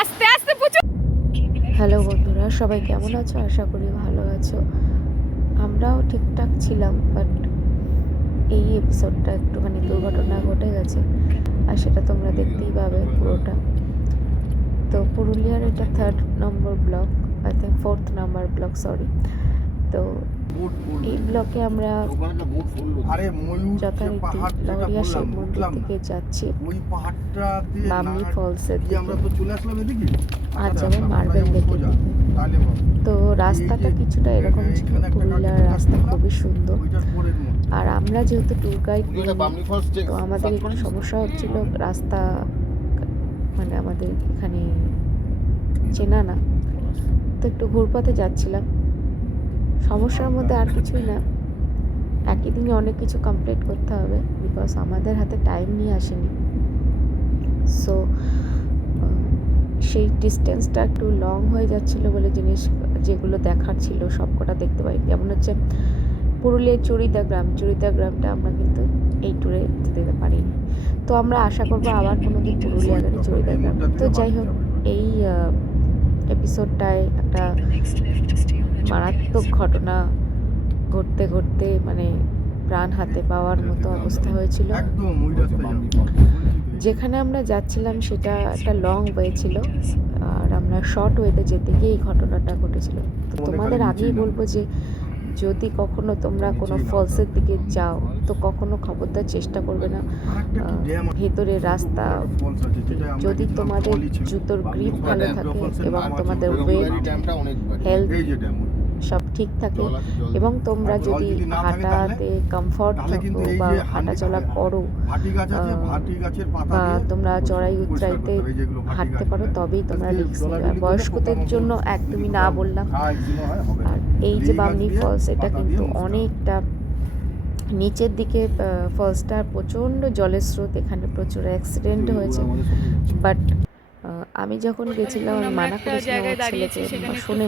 আস্তে আস্তে প্রচুর। হ্যালো বন্ধুরা, সবাই কেমন আছো? আশা করি ভালো আছো। আমরাও ঠিকঠাক ছিলাম, বাট এই এপিসোডটা একটুখানি দুর্ঘটনা ঘটে গেছে, আর সেটা তোমরা দেখতেই পাবে পুরোটা। তো পুরুলিয়ার এটা 3rd number block, I think 4th number block, sorry. তো এই ব্লকে আমরা যথারীতি লহরিয়া শিব মন্দির থেকে যাচ্ছি বামনি ফলসের দিকে, আর যাবো মার্বেল লেকের দিকে। তো রাস্তাটা কিছুটা এরকম ছিল, পুরুলিয়ার রাস্তা খুবই সুন্দর। আর আমরা যেহেতু ট্যুর গাইড, তো আমাদের এখানে সমস্যা হচ্ছিল রাস্তা, মানে আমাদের এখানে চেনা না, তো একটু ঘুরপথে যাচ্ছিলাম। সমস্যার মধ্যে আর কিছুই না, একই দিনে অনেক কিছু কমপ্লিট করতে হবে, বিকজ আমাদের হাতে টাইম নিয়ে আসেনি। সো সেই ডিস্টেন্সটা একটু লং হয়ে যাচ্ছিলো বলে জিনিস যেগুলো দেখার ছিল সবকটা দেখতে পাই। যেমন হচ্ছে পুরুলিয়ার চড়িদা গ্রামটা আমরা কিন্তু এই ট্যুরে যেতে পারিনি। তো আমরা আশা করবো আবার কোনো দিন পুরুলিয়া গেলে চড়িদা গ্রাম। তো যাই হোক, এই এপিসোডটায় একটা মারাত্মক ঘটনা ঘটতে ঘটতে মানে প্রাণ হাতে পাওয়ার মতো অবস্থা হয়েছিল। যেখানে আমরা যাচ্ছিলাম সেটা একটা লং ওয়ে ছিল, আর আমরা শর্ট ওয়েতে যেতে গিয়ে এই ঘটনাটা ঘটেছিল। তো তোমাদের আগেই বলবো যে যদি কখনো তোমরা কোনো ফলসের দিকে যাও, তো কখনো খবরদার চেষ্টা করবে না ভেতরের রাস্তা, যদি তোমাদের জুতোর গ্রিপ ভালো থাকে এবং তোমাদের ওয়েট হেলথ সব ঠিক থাকে, এবং তোমরা যদি হাঁটাতে কমফর্ট থাকো বা হাঁটা চলা করো, বা তোমরা চড়াই উতরাইতে হাঁটতে পারো, তবেই তোমরা রিস্ক নেবে। আর বয়স্কদের জন্য একদমই না বললাম। আর এই যে বামনি ফলস, এটা কিন্তু অনেকটা নিচের দিকে ফলসটা, প্রচণ্ড জলের স্রোত, এখানে প্রচুর অ্যাক্সিডেন্ট হয়েছে। বাট আমি যখন গেছিলাম আমি মানা করেছিলাম আমার ছেলেকে, শোনেনি।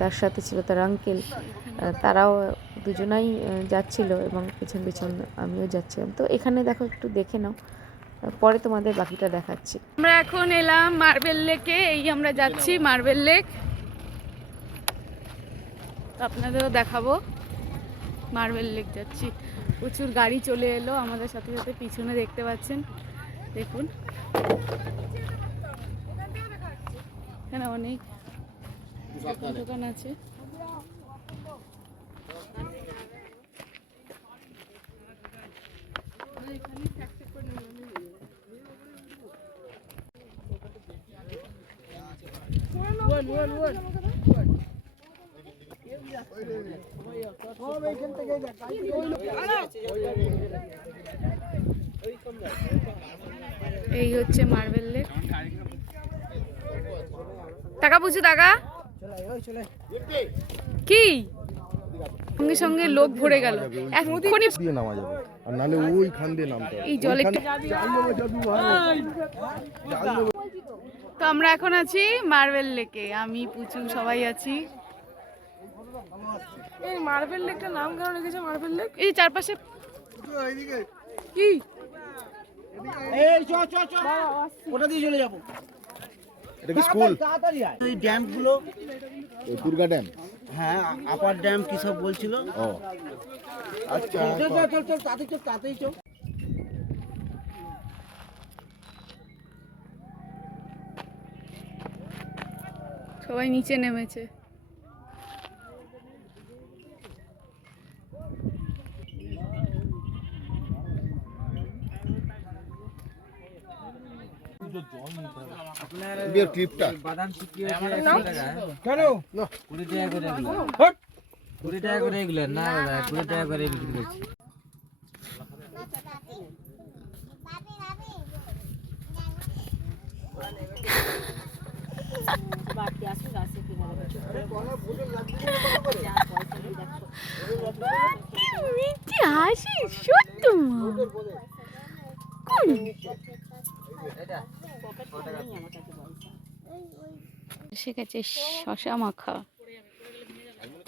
তার সাথে ছিল তার আঙ্কেল, তারাও দুজনাই যাচ্ছিল এবং পিছন পিছন আমিও যাচ্ছিলাম। তো এখানে দেখো, একটু দেখে নাও, পরে তোমাদের বাকিটা দেখাচ্ছি। আমরা এখন এলাম মার্বেল লেকে, এই আমরা যাচ্ছি মার্বেল লেক, আপনাদেরও দেখাবো। মার্বেল লেক যাচ্ছি, প্রচুর গাড়ি চলে এলো আমাদের সাথে সাথে, পিছনে দেখতে পাচ্ছেন, দেখুন এখানে অনেক দোকান আছে। এই হচ্ছে মার্বেল লেক। টাকা বুঝু টাকা কি সঙ্গে সঙ্গে লোক ভরে গেল, এখনই দিয়ে নামা যাবে, আর নালে ওইখান দিয়ে নামতে হবে। এই জলে। তো আমরা এখন আছি মার্বেল লেকে, আমি পুচু সবাই আছি। এই মার্বেল লেকটার নাম কেন রেখেছে মার্বেল লেক? এই চারপাশে কি এই চ চ চ ওটা দিয়ে চলে যাবো। এটা কি স্কুল? এই ড্যামগুলো, এই দুর্গা ড্যাম, হ্যাঁ আপার ড্যাম কি সব বলছিল। ও আচ্ছা, চল চল চল চল, তাতেই চল। সবাই নিচে নেমেছে। বিয়ের ক্লিপটা বাদাম শুকিয়ে কেন 20 টাকা করে এগুলো, 20 টাকা করে এগুলো না দাদা, 20 টাকা করে বিক্রি করছি। মিষ্টি হাসি সত্য এসে গেছে শশা মাখা।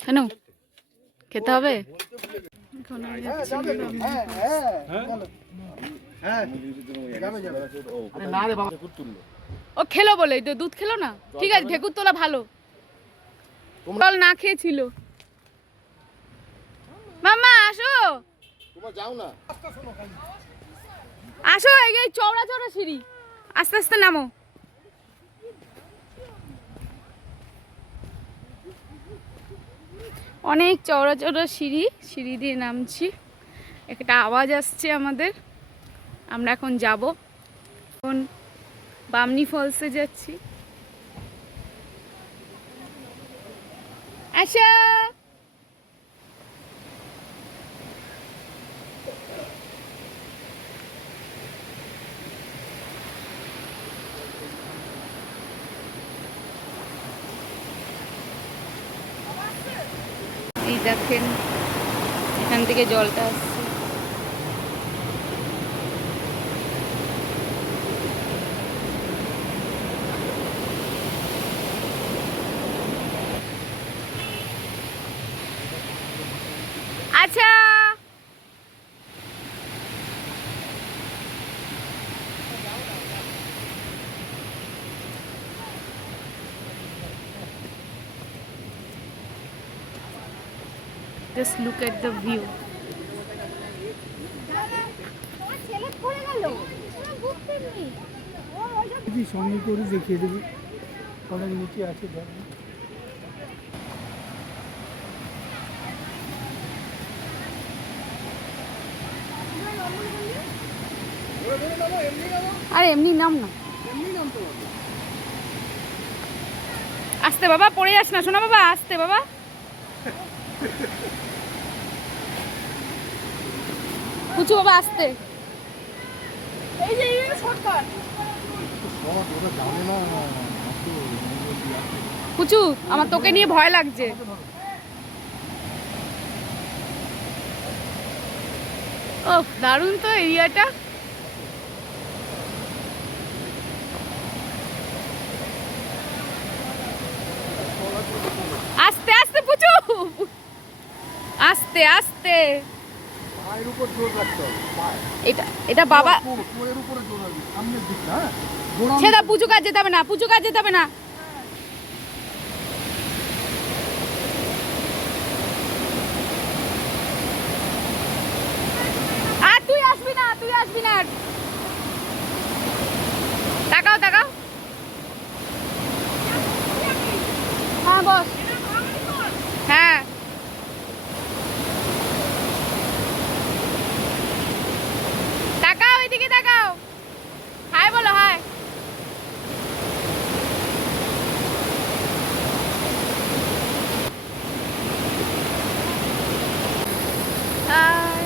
কেন খেতে হবে? ও খেলো বলে তো দুধ খেলো না, ঠিক আছে ঢেকুর তোলা ভালো, জল না খেয়েছিল। মাম্মা আসো, তোমরা যাও না। আসো, এই চওড়া চওড়া সিঁড়ি, আস্তে আস্তে নামো। অনেক চওড়া চওড়া সিঁড়ি, সিঁড়ি দিয়ে নামছি, একটা আওয়াজ আসছে আমাদের। আমরা এখন যাব, এখন বামনি ফলসে যাচ্ছি। আচ্ছা এই দেখেন এখান থেকে জলটা আসছে। আচ্ছা just look at the view. যদি সঙ্গে করে দেখিয়ে দেবে, অনেক নিচে আছে দেখো। আরে এমনি নাম না, আস্তে বাবা, পড়ে যাস না শোনা বাবা, আস্তে বাবা। পুচু বাবা আস্তে, এই যে শর্টকাট। ওরা জানে না। পুচু আমার তোকে নিয়ে ভয় লাগছে। ও দারুণ তো এরিয়াটা। আস্তে আস্তে পুচু, আস্তে আস্তে। পায়ের উপর জোর রাখতে হবে, পায়ে। এটা এটা বাবা কোয়ের উপরে জোর রাখবি, সামনের দিকটা, হ্যাঁ। ছেদা, পুচু কাজ যেতে হবে না, পুচু কাজ যেতে হবে না। আর তুই আসবি না, তুই আসবি না। তাকাও তাকাও, হ্যাঁ বস, হ্যাঁ তাকাও, এদিকে তাকাও, হাই বলো, হাই। হাই।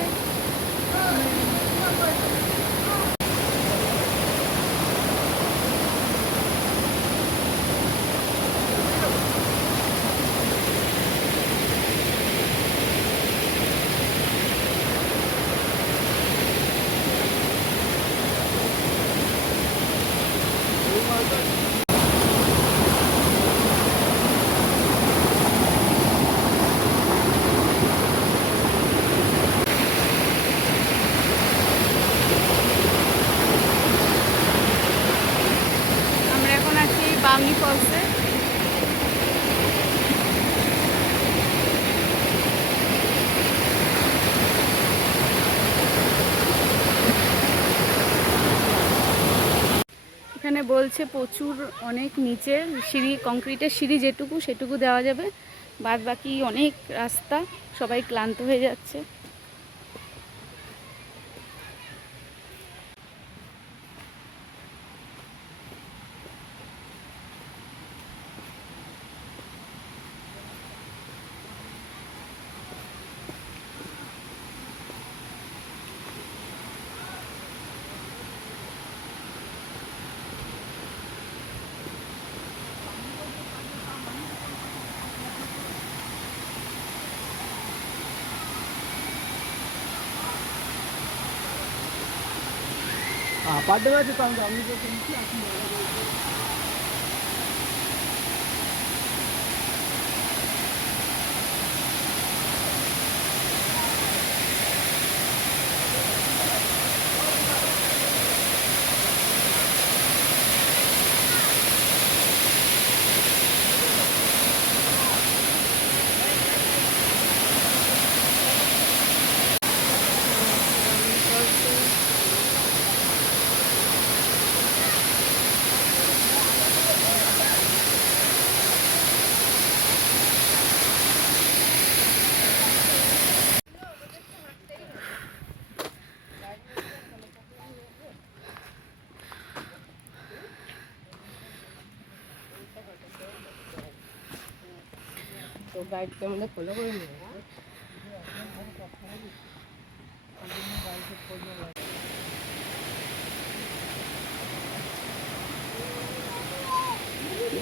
আমরা এখন আছি বামনি ফলসে। এখানে বলছে প্রচুর অনেক নিচে সিঁড়ি, কংক্রিটের সিঁড়ি যেটুকু সেটুকু দেওয়া যাবে, বাদ বাকি অনেক রাস্তা, সবাই ক্লান্ত হয়ে যাচ্ছে। পার্টে আছে তো আমি তো কিনছি আপনি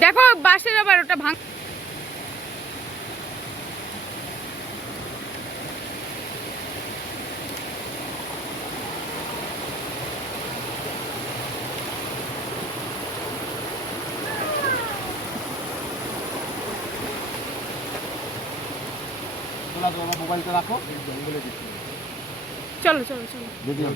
দেখো বাসের আবার ওটা ভাঙ মোবাইলটা রাখো চলো চলো চলো ভিডিও